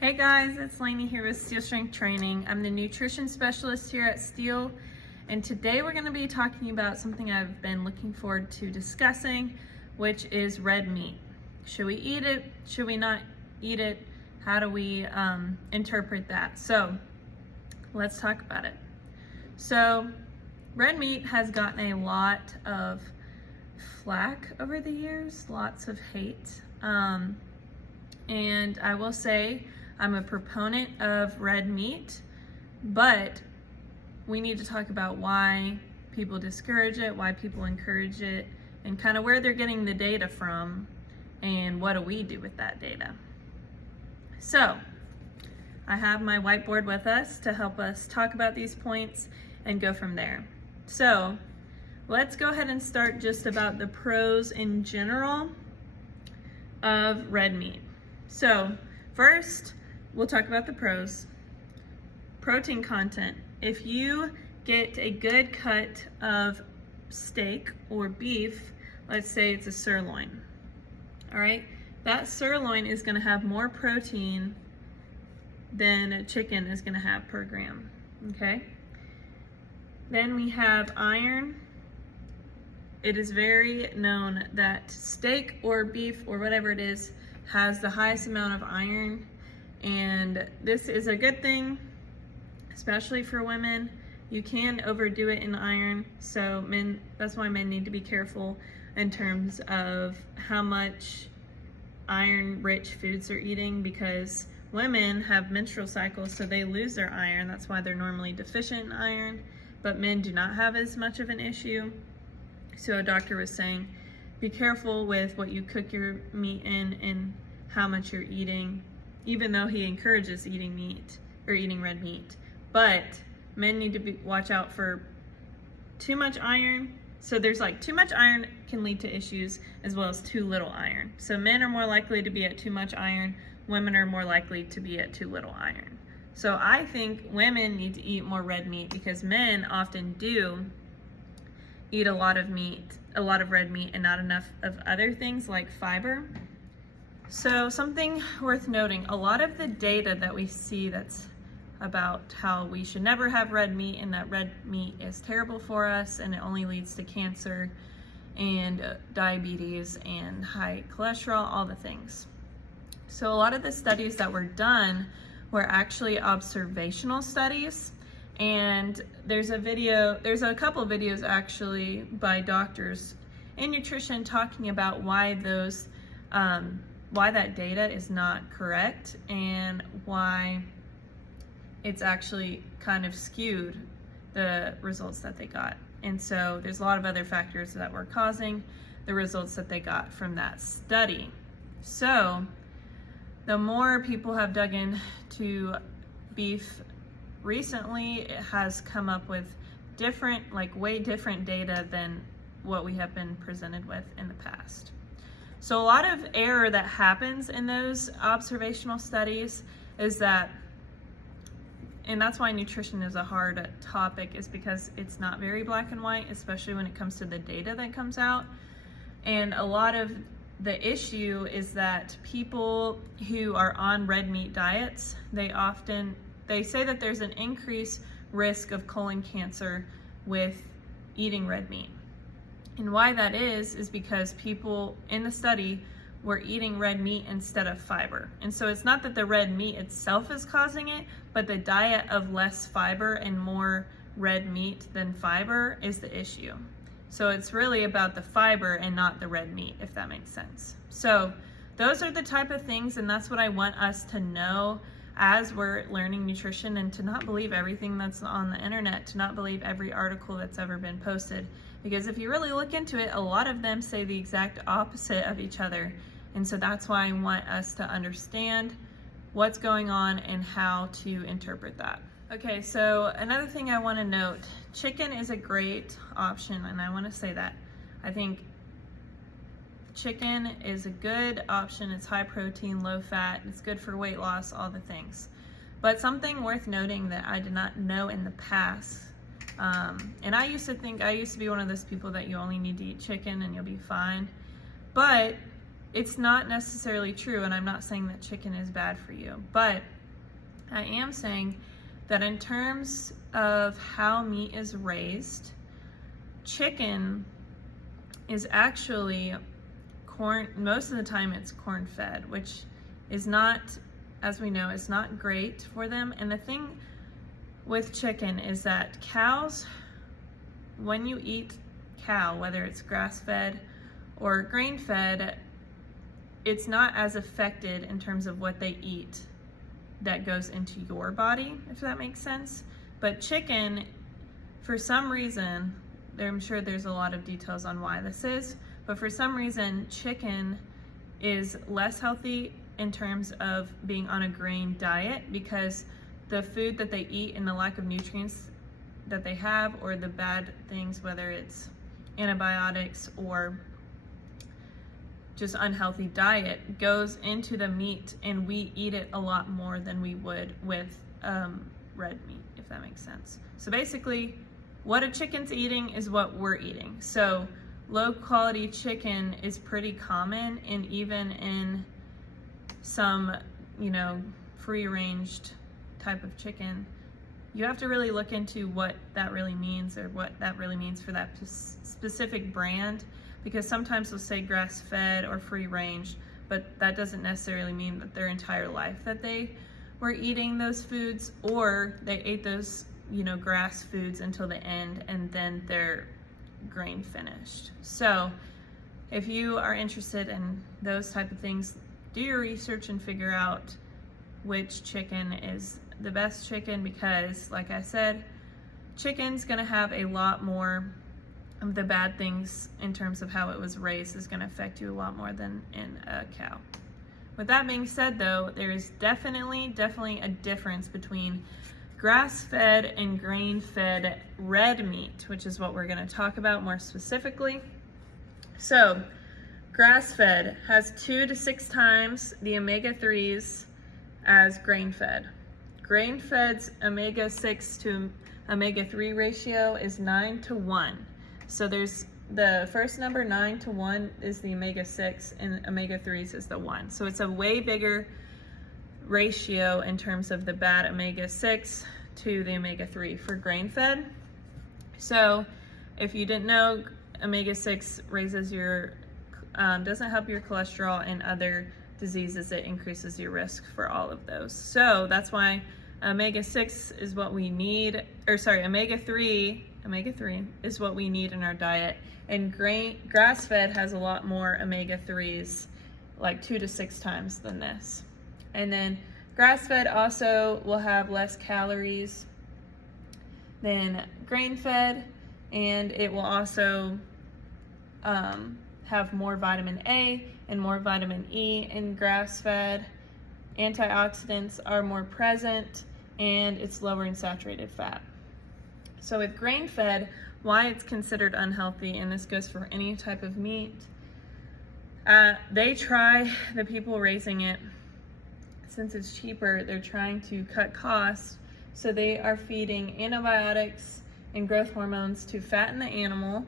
Hey guys, it's Lainey here with Steel Strength Training. I'm the nutrition specialist here at Steel, and today we're going to be talking about something I've been looking forward to discussing, which is red meat. Should we eat it? Should we not eat it? How do we interpret that? So let's talk about it. So red meat has gotten a lot of flack over the years, lots of hate, and I will say I'm a proponent of red meat, but we need to talk about why people discourage it, why people encourage it, and kind of where they're getting the data from, and what do we do with that data. So I have my whiteboard with us to help us talk about these points and go from there. So let's go ahead and start just about the pros in general of red meat. So first, we'll talk about the pros. Protein content. If you get a good cut of steak or beef, let's say it's a sirloin, all right? That sirloin is gonna have more protein than a chicken is gonna have per gram, okay? Then we have iron. It is very known that steak or beef or whatever it is has the highest amount of iron, and this is a good thing, especially for women. You can overdo it in iron, so that's why men need to be careful in terms of how much iron-rich foods they're eating, because women have menstrual cycles, so they lose their iron. That's why they're normally deficient in iron, but men do not have as much of an issue. So a doctor was saying, be careful with what you cook your meat in and how much you're eating, even though he encourages eating meat or eating red meat. But men need to watch out for too much iron. So there's like too much iron can lead to issues, as well as too little iron. So men are more likely to be at too much iron. Women are more likely to be at too little iron. So I think women need to eat more red meat, because men often do eat a lot of red meat and not enough of other things like fiber. So something worth noting, a lot of the data that we see that's about how we should never have red meat and that red meat is terrible for us and it only leads to cancer and diabetes and high cholesterol, all the things. So a lot of the studies that were done were actually observational studies, and there's a couple of videos actually by doctors in nutrition talking about why that data is not correct and why it's actually kind of skewed the results that they got. And so there's a lot of other factors that were causing the results that they got from that study. So the more people have dug into beef recently, it has come up with different, like way different data than what we have been presented with in the past. So a lot of error that happens in those observational studies is that, and that's why nutrition is a hard topic, is because it's not very black and white, especially when it comes to the data that comes out. And a lot of the issue is that people who are on red meat diets, they say that there's an increased risk of colon cancer with eating red meat. And why that is because people in the study were eating red meat instead of fiber. And so it's not that the red meat itself is causing it, but the diet of less fiber and more red meat than fiber is the issue. So it's really about the fiber and not the red meat, if that makes sense. So those are the type of things, and that's what I want us to know as we're learning nutrition, and to not believe everything that's on the internet, to not believe every article that's ever been posted. Because if you really look into it, a lot of them say the exact opposite of each other. And so that's why I want us to understand what's going on and how to interpret that. Okay, so another thing I want to note, chicken is a great option, and I want to say that. I think chicken is a good option. It's high protein, low fat, it's good for weight loss, all the things. But something worth noting that I did not know in the past, and I used to be one of those people that you only need to eat chicken and you'll be fine. But it's not necessarily true, and I'm not saying that chicken is bad for you, but I am saying that in terms of how meat is raised, chicken is actually corn, most of the time it's corn fed, which is not, as we know, it's not great for them. And the thing with chicken is that cows, when you eat cow, whether it's grass-fed or grain-fed, it's not as affected in terms of what they eat that goes into your body, if that makes sense. But chicken, for some reason, I'm sure there's a lot of details on why this is, but for some reason, chicken is less healthy in terms of being on a grain diet, because the food that they eat and the lack of nutrients that they have, or the bad things, whether it's antibiotics or just unhealthy diet, goes into the meat, and we eat it a lot more than we would with red meat, if that makes sense. So basically, what a chicken's eating is what we're eating. So low quality chicken is pretty common, and even in some, free ranged type of chicken, you have to really look into what that really means, or what that really means for that specific brand, because sometimes they'll say grass fed or free range, but that doesn't necessarily mean that their entire life that they were eating those foods, or they ate those grass foods until the end and then they're grain finished. So if you are interested in those type of things, do your research and figure out which chicken is the best chicken, because like I said, chicken's gonna have a lot more of the bad things in terms of how it was raised is gonna affect you a lot more than in a cow. With that being said though, there's definitely a difference between grass-fed and grain-fed red meat, which is what we're gonna talk about more specifically. So grass-fed has 2 to 6 times the omega-3s as grain-fed. Grain-fed's omega-6 to omega-3 ratio is 9 to 1. So there's the first number, 9 to 1, is the omega-6, and omega-3s is the 1. So it's a way bigger ratio in terms of the bad omega-6 to the omega-3 for grain-fed. So if you didn't know, omega-6 raises your, doesn't help your cholesterol and other diseases. It increases your risk for all of those. So that's why omega-6 is what we need, omega-3 is what we need in our diet. And grass-fed has a lot more omega-3s, like 2 to 6 times than this. And then grass-fed also will have less calories than grain-fed, and it will also have more vitamin A and more vitamin E in grass-fed. Antioxidants are more present, and it's lower in saturated fat. So with grain-fed, why it's considered unhealthy, and this goes for any type of meat, the people raising it, since it's cheaper, they're trying to cut costs, so they are feeding antibiotics and growth hormones to fatten the animal,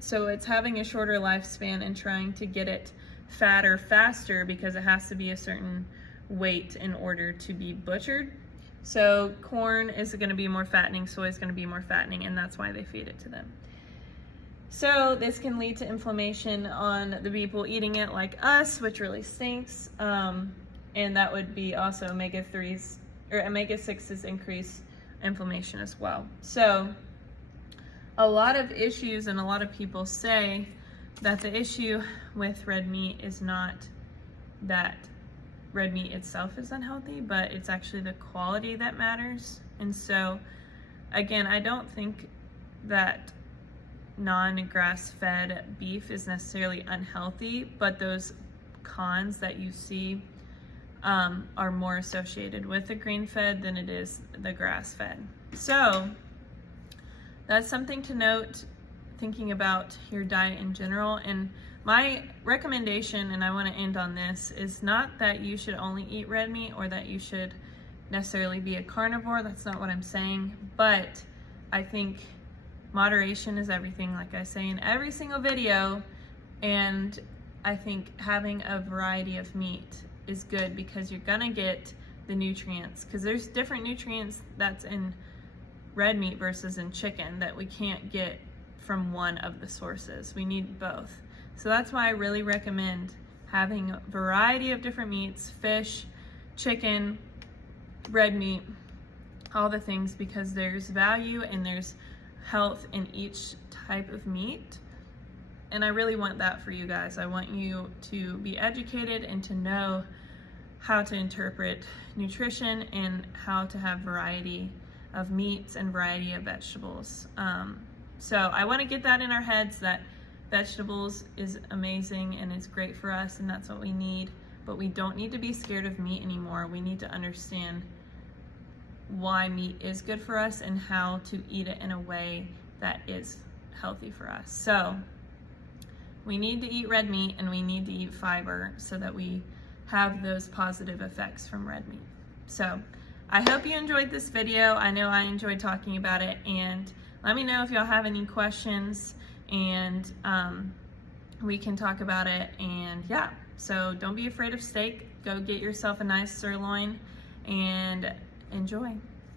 so it's having a shorter lifespan and trying to get it fatter faster, because it has to be a certain weight in order to be butchered. So corn is going to be more fattening, soy is going to be more fattening, and that's why they feed it to them. So this can lead to inflammation on the people eating it, like us, which really stinks. And that would be also omega-3s or omega-6s increase inflammation as well. So a lot of issues, and a lot of people say that the issue with red meat is not that red meat itself is unhealthy, but it's actually the quality that matters. And so again, I don't think that non-grass-fed beef is necessarily unhealthy, but those cons that you see are more associated with the grain-fed than it is the grass-fed. So that's something to note, thinking about your diet in general. And my recommendation, and I want to end on this, is not that you should only eat red meat or that you should necessarily be a carnivore. That's not what I'm saying. But I think moderation is everything. Like I say in every single video, And I think having a variety of meat is good because you're gonna get the nutrients, because there's different nutrients that's in red meat versus in chicken that we can't get from one of the sources. We need both. So that's why I really recommend having a variety of different meats, fish, chicken, red meat, all the things, because there's value and there's health in each type of meat. And I really want that for you guys. I want you to be educated and to know how to interpret nutrition and how to have variety of meats and variety of vegetables. So I want to get that in our heads, that vegetables is amazing and it's great for us and that's what we need, but we don't need to be scared of meat anymore. We need to understand why meat is good for us and how to eat it in a way that is healthy for us. So we need to eat red meat and we need to eat fiber so that we have those positive effects from red meat. So I hope you enjoyed this video. I know I enjoyed talking about it, and let me know if y'all have any questions, and we can talk about it. And yeah, so don't be afraid of steak. Go get yourself a nice sirloin and enjoy.